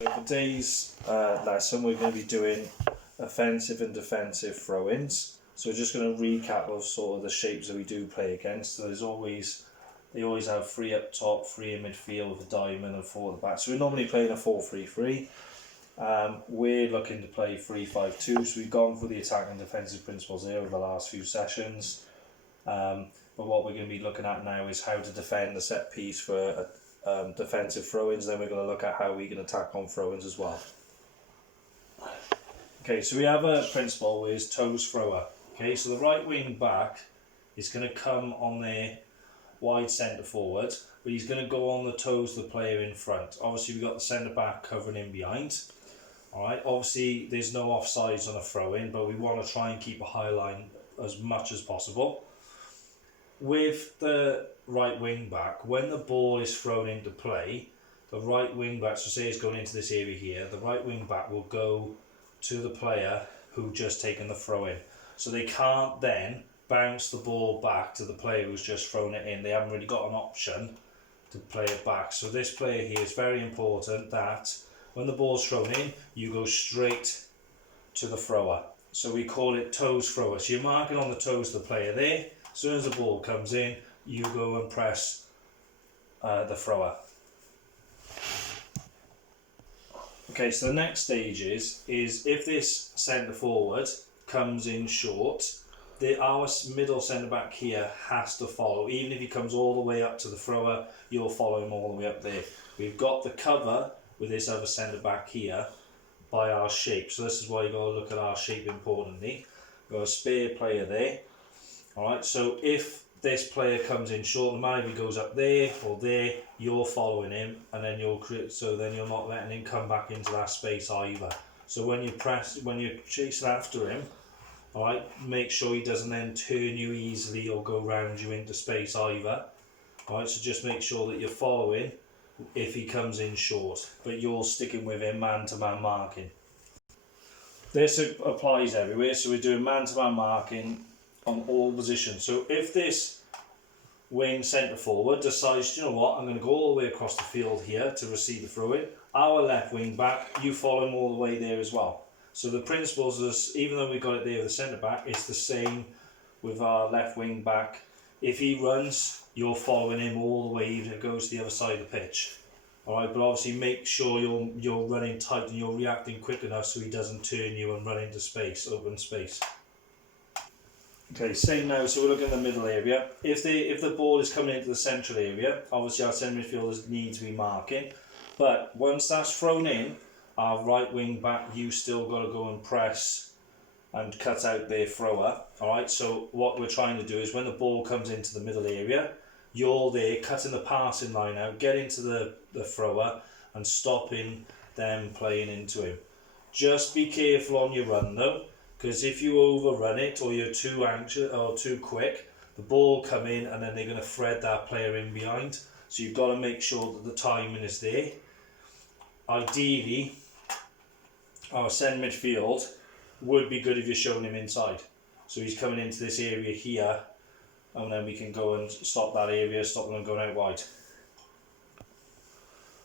For today's lesson, we're going to be doing offensive and defensive throw-ins. So we're just going to recap of sort of the shapes that we do play against. So they always have 3 up top, 3 in midfield with a diamond and 4 at the back. So we're normally playing a 4-3-3. We're looking to play 3-5-2. So we've gone for the attack and defensive principles here over the last few sessions. But what we're going to be looking at now is how to defend the set piece for defensive throw-ins. Then we're going to look at how we can attack on throw-ins as well. Okay, so we have a principle with toes thrower. Okay, so the right wing back is going to come on there wide centre forward, but he's going to go on the toes of the player in front. Obviously we've got the centre back covering in behind. Alright, obviously there's no offsides on a throw-in, but we want to try and keep a high line as much as possible. With the right wing back, when the ball is thrown into play, the right wing back, so say it's going into this area here, the right wing back will go to the player who just taken the throw in. So they can't then bounce the ball back to the player who's just thrown it in. They haven't really got an option to play it back. So this player here is very important that when the ball's thrown in, you go straight to the thrower. So we call it toes thrower. So you're marking on the toes of the player there. As soon as the ball comes in, you go and press the thrower. Okay, so the next stage is if this centre forward comes in short, our middle centre back here has to follow. Even if he comes all the way up to the thrower, you'll follow him all the way up there. We've got the cover with this other centre back here by our shape. So this is why you've got to look at our shape importantly. We've got a spare player there. Alright, so if this player comes in short, no matter if he goes up there or there, you're following him, and then then you're not letting him come back into that space either. So when you're chasing after him, alright, make sure he doesn't then turn you easily or go round you into space either. Alright, so just make sure that you're following if he comes in short, but you're sticking with him man-to-man marking. This applies everywhere, so we're doing man-to-man marking on all positions. So if this wing centre forward decides, you know what, I'm going to go all the way across the field here to receive the throw in, our left wing back, you follow him all the way there as well. So the principles is, even though we've got it there with the centre back, it's the same with our left wing back. If he runs, you're following him all the way even if it goes to the other side of the pitch. Alright, but obviously make sure you're running tight and you're reacting quick enough so he doesn't turn you and run into space, open space. Okay, same now, so we're looking at the middle area. If the ball is coming into the central area, obviously our centre midfielders need to be marking. But once that's thrown in, our right wing back, you still got to go and press and cut out their thrower. Alright, so what we're trying to do is when the ball comes into the middle area, you're there cutting the passing line out, getting to the thrower and stopping them playing into him. Just be careful on your run though, because if you overrun it or you're too anxious or too quick, the ball come in and then they're going to thread that player in behind. So you've got to make sure that the timing is there. Ideally, our centre midfield would be good if you're showing him inside. So he's coming into this area here, and then we can go and stop that area, stop them going out wide.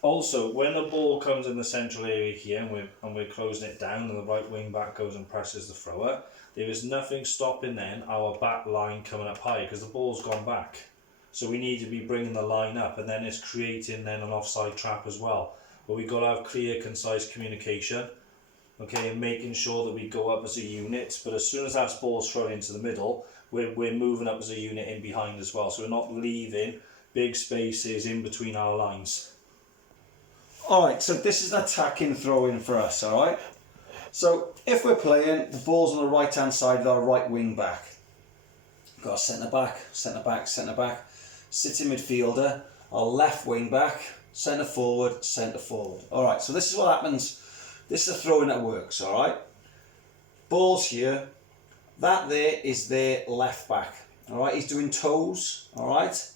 Also, when the ball comes in the central area here and we're closing it down and the right wing back goes and presses the thrower, there is nothing stopping then our back line coming up high because the ball's gone back. So we need to be bringing the line up, and then it's creating then an offside trap as well. But we've got to have clear, concise communication, okay, and making sure that we go up as a unit. But as soon as that ball's thrown into the middle, we're moving up as a unit in behind as well. So we're not leaving big spaces in between our lines. Alright, so this is an attacking throw-in for us, alright? So if we're playing, the ball's on the right hand side of our right wing back. Got a centre back, centre back, centre back, sitting midfielder, our left wing back, centre forward, centre forward. Alright, so this is what happens. This is a throw-in that works, alright? Ball's here. That there is their left back. Alright, he's doing toes, alright?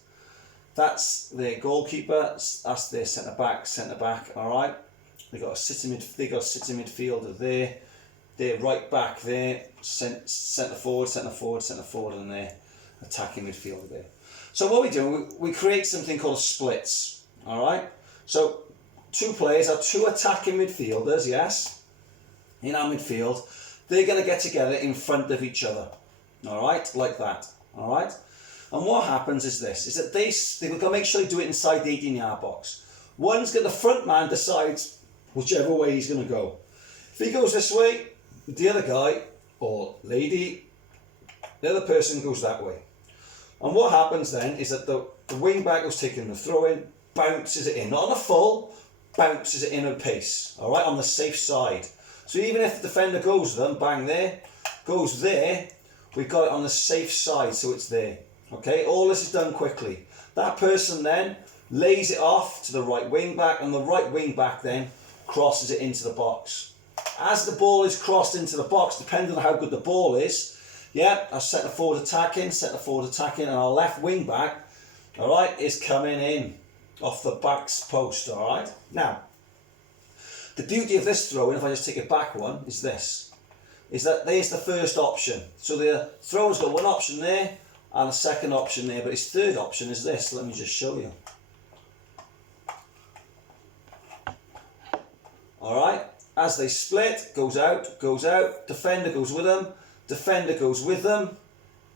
That's their goalkeeper, that's their centre back, alright? They got a sitting midfielder there. Their right back there, centre forward, and their attacking midfielder there. So what we do, we create something called splits, alright? So two players, our two attacking midfielders, yes, in our midfield, they're going to get together in front of each other. All right, like that. All right. And what happens is this, is that they're going to make sure they do it inside the 18-yard box. The front man decides whichever way he's going to go. If he goes this way, the other guy or lady, the other person goes that way. And what happens then is that the wing back who's taking the throw in, bounces it in. Not on a full, bounces it in at a pace. All right, on the safe side. So even if the defender goes to them, bang there, goes there, we've got it on the safe side, so it's there. Okay, all this is done quickly. That person then lays it off to the right wing back, and the right wing back then crosses it into the box. As the ball is crossed into the box, depending on how good the ball is, yeah, our centre forward attacking, and our left wing back, all right, is coming in off the back post, all right. Now, the beauty of this throw-in, if I just take it back one, is this, is that there's the first option. So the thrower's got one option there and a second option there, but his third option is this. Let me just show you. All right, as they split, goes out, defender goes with them,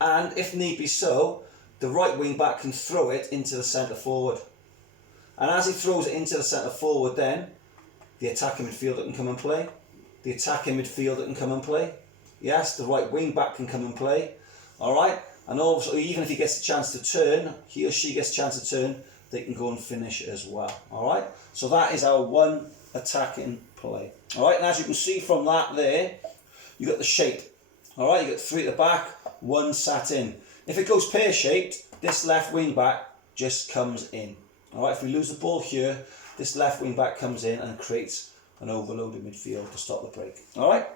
and if need be so, the right wing back can throw it into the centre forward. And as he throws it into the centre forward, then the attacking midfielder can come and play. Yes, the right wing back can come and play. All right, and also even if he gets a chance to turn, he or she gets a chance to turn, they can go and finish as well. All right, so that is our one attacking play. All right, and as you can see from that there, you got the shape. All right, you got three at the back, one sat in. If it goes pear-shaped, this left wing back just comes in. All right, if we lose the ball here, this left wing back comes in and creates an overloaded midfield to stop the break. All right.